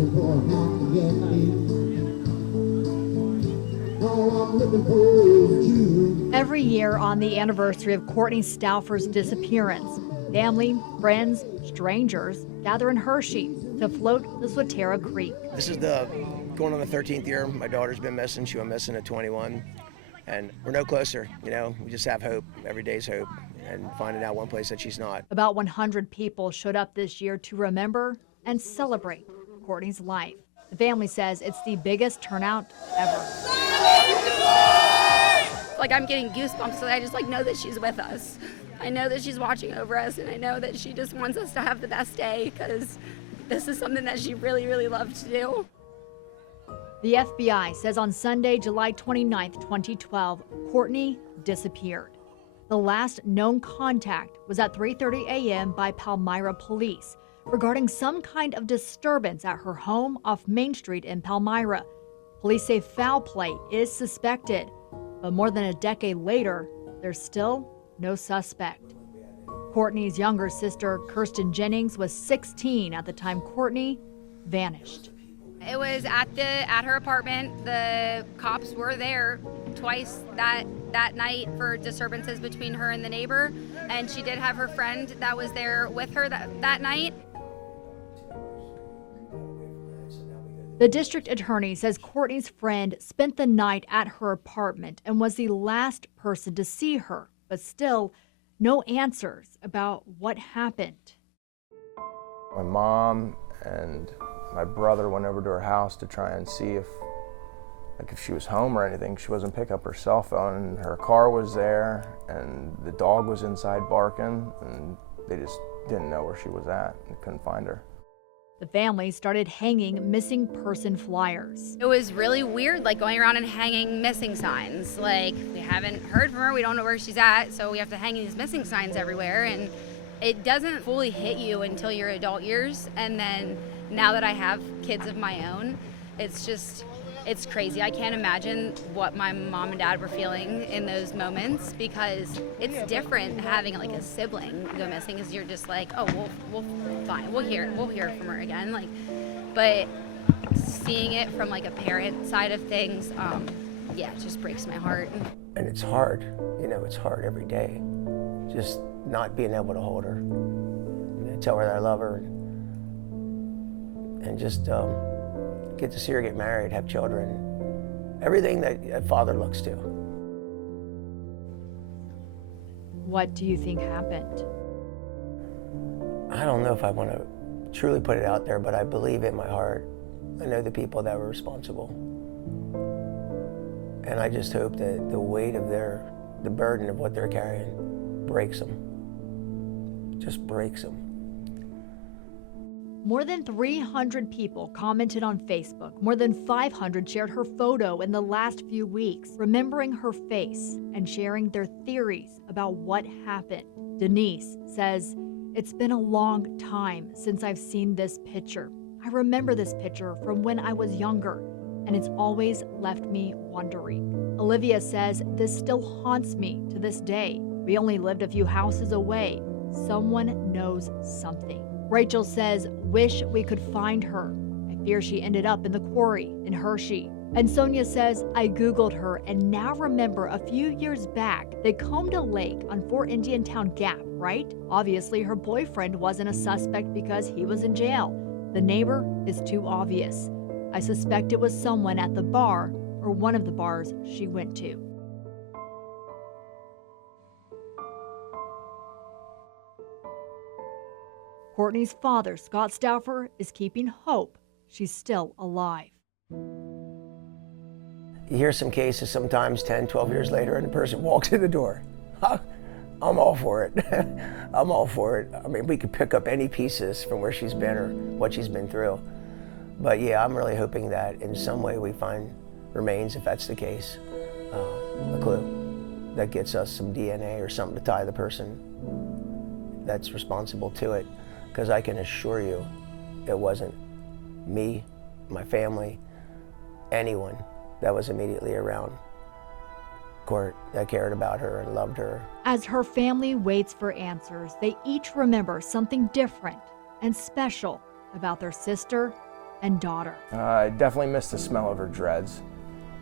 looking for a happy ending. All I'm looking for is you. Every year on the anniversary of Kortne Stouffer's disappearance, family, friends, strangers gather in Hershey to float the Swatara Creek. This is going on the 13th year. My daughter's been missing. She went missing at 21. And we're no closer, you know. We just have hope. Every day's hope. And finding out one place that she's not. About 100 people showed up this year to remember and celebrate Kortne's life. The family says it's the biggest turnout ever. Like, I'm getting goosebumps, so I just know that she's with us. I know that she's watching over us, and I know that she just wants us to have the best day, because this is something that she really, really loved to do. The FBI says on Sunday, July 29, 2012, Kortne disappeared. The last known contact was at 3:30 a.m. by Palmyra police regarding some kind of disturbance at her home off Main Street in Palmyra. Police say foul play is suspected, but more than a decade later, there's still no suspect. Kortne's younger sister, Kirsten Jennings, was 16 at the time Kortne vanished. It was at her apartment. The cops were there twice that night for disturbances between her and the neighbor, and she did have her friend that was there with her that night. The district attorney says Kortne's friend spent the night at her apartment and was the last person to see her, but still no answers about what happened. My mom and my brother went over to her house to try and see if she was home or anything. She wasn't picking up her cell phone, and her car was there, and the dog was inside barking, and they just didn't know where she was at and couldn't find her. The family started hanging missing person flyers. It was really weird, going around and hanging missing signs. We haven't heard from her, we don't know where she's at, so we have to hang these missing signs everywhere, and it doesn't fully hit you until your adult years. And then now that I have kids of my own, it's crazy. I can't imagine what my mom and dad were feeling in those moments, because it's different having a sibling go missing, because you're just oh, we'll fine, we'll hear from her again. But seeing it from a parent side of things, yeah, it just breaks my heart. And it's hard, it's hard every day. Just not being able to hold her, tell her that I love her, and just get to see her get married, have children, everything that a father looks to. What do you think happened? I don't know if I want to truly put it out there, but I believe in my heart. I know the people that were responsible. And I just hope that the weight of the burden of what they're carrying breaks them. Just breaks them. More than 300 people commented on Facebook. More than 500 shared her photo in the last few weeks, remembering her face and sharing their theories about what happened. Denise says, "It's been a long time since I've seen this picture. I remember this picture from when I was younger, and it's always left me wondering." Olivia says, "This still haunts me to this day. We only lived a few houses away. Someone knows something." Rachel says, "Wish we could find her. I fear she ended up in the quarry in Hershey." And Sonia says, "I Googled her and now remember a few years back they combed a lake on Fort Indian Town Gap, right? Obviously her boyfriend wasn't a suspect because he was in jail. The neighbor is too obvious. I suspect it was someone at the bar or one of the bars she went to." Kortne's father, Scott Stouffer, is keeping hope she's still alive. You hear some cases sometimes 10, 12 years later, and the person walks in the door. I'm all for it. I'm all for it. I mean, we could pick up any pieces from where she's been or what she's been through. But yeah, I'm really hoping that in some way we find remains, if that's the case, a clue that gets us some DNA or something to tie the person that's responsible to it. Because I can assure you, it wasn't me, my family, anyone that was immediately around Court that cared about her and loved her. As her family waits for answers, they each remember something different and special about their sister and daughter. I definitely missed the smell of her dreads.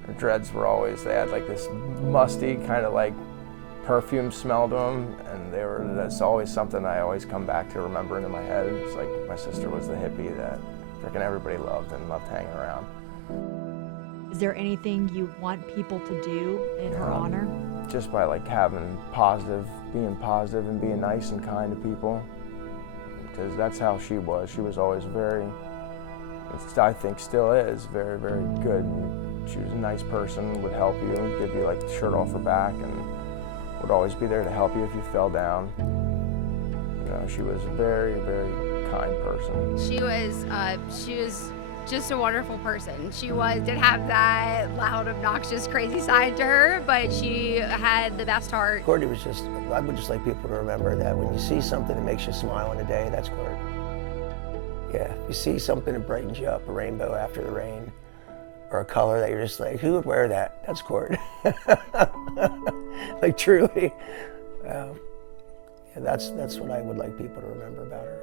Her dreads were always, they had like this musty kind of like perfume smell to them, and that's always something I always come back to remembering in my head. It's like my sister was the hippie that freaking everybody loved and loved hanging around. Is there anything you want people to do in her honor? Just by like being positive and being nice and kind to people, because that's how she was. She was always I think still is, very, very good. She was a nice person, would help you, give you like the shirt off her back, and would always be there to help you if you fell down. You know, she was a very, very kind person. She was just a wonderful person. She did have that loud, obnoxious, crazy side to her, but she had the best heart. Kortne I would just like people to remember that when you see something that makes you smile in a day, that's Kortne. Yeah, if you see something that brightens you up, a rainbow after the rain, or a color that you're just like, who would wear that? That's Kortne. Like truly. Yeah, that's what I would like people to remember about her.